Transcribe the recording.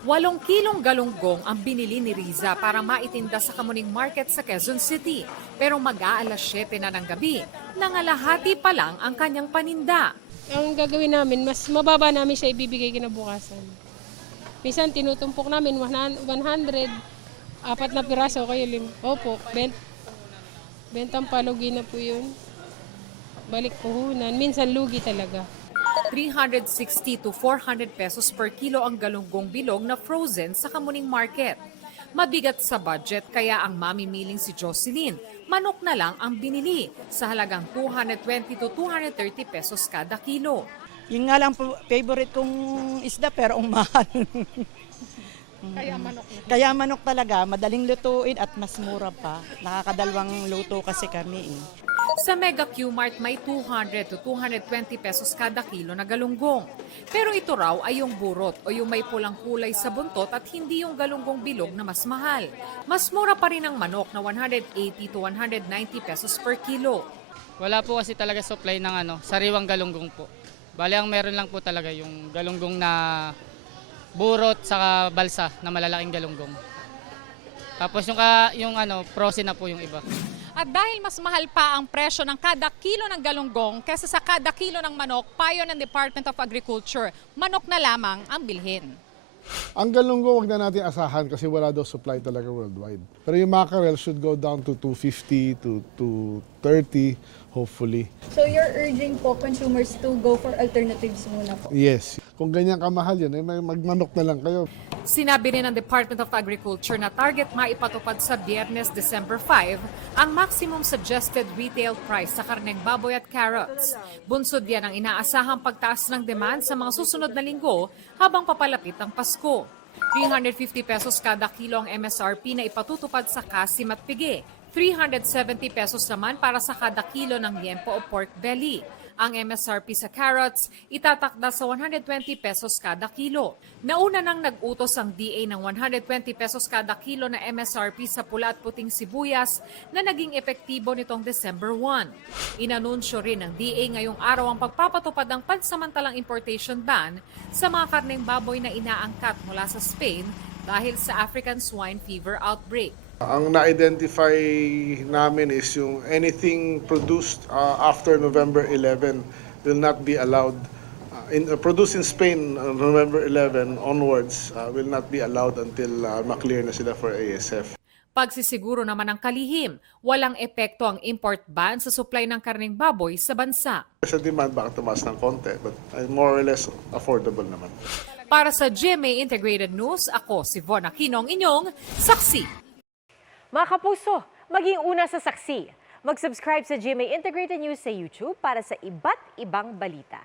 8 kilong galunggong ang binili ni Riza para maitinda sa Kamuning Market sa Quezon City. Pero mag-aalas 7 na ng gabi, nangalahati pa lang ang kanyang paninda. Ang gagawin namin, mas mababa namin siya ibibigay kinabukasan. Minsan tinutumpok namin 100, 4 na piraso kayo Opo, bentang palugi na po yun. Balik puhunan, minsan lugi talaga. 360 to 400 pesos per kilo ang galunggong bilog na frozen sa Kamuning Market. Mabigat sa budget kaya ang mamimiling si Jocelyn, manok na lang ang binili sa halagang 220 to 230 pesos kada kilo. Yun nga lang po, favorite kong isda pero ang mahal. Kaya manok talaga, madaling lutuin at mas mura pa. Nakakadalawang luto kasi kami eh. Sa Mega Q-Mart may 200 to 220 pesos kada kilo na galunggong. Pero ito raw ay yung burot o yung may pulang kulay sa buntot at hindi yung galunggong bilog na mas mahal. Mas mura pa rin ang manok na 180 to 190 pesos per kilo. Wala po kasi talaga supply ng sariwang galunggong po. Bali ang meron lang po talaga yung galunggong na burot sa balsa na malalaking galunggong. Tapos yung frozen na po yung iba. At dahil mas mahal pa ang presyo ng kada kilo ng galunggong kesa sa kada kilo ng manok, payo ng Department of Agriculture, manok na lamang ang bilhin. Ang galunggong wag na natin asahan kasi wala daw supply talaga worldwide. Pero yung mackerel should go down to 250 to 230 hopefully. So you're urging po consumers to go for alternatives muna po? Yes. Kung ganyan kamahal yan, magmanok na lang kayo. Sinabi rin ng Department of Agriculture na target maipatupad sa Biyernes, December 5, ang maximum suggested retail price sa karneng baboy at carrots. Bunsod yan ang inaasahang pagtaas ng demand sa mga susunod na linggo habang papalapit ang Pasko. 350 pesos kada kilo ang MSRP na ipatutupad sa kasim at pigi. 370 pesos naman para sa kada kilo ng liempo o pork belly. Ang MSRP sa carrots itatakda sa 120 pesos kada kilo. Nauna nang nag-utos ang DA ng 120 pesos kada kilo na MSRP sa pula at puting sibuyas na naging epektibo nitong December 1. Inanunsyo rin ng DA ngayong araw ang pagpapatupad ng pansamantalang importation ban sa mga karneng baboy na inaangkat mula sa Spain dahil sa African swine fever outbreak. Ang na-identify namin is yung anything produced after November 11 will not be allowed. Produced in Spain on November 11 onwards will not be allowed until maklear na sila for ASF. Pagsisiguro naman ng kalihim, walang epekto ang import ban sa supply ng karneng baboy sa bansa. Sa demand baka tumaas ng konti but more or less affordable naman. Para sa GMA Integrated News, ako si Von Aquino, inyong saksi. Mga kapuso, maging una sa saksi. Mag-subscribe sa GMA Integrated News sa YouTube para sa iba't ibang balita.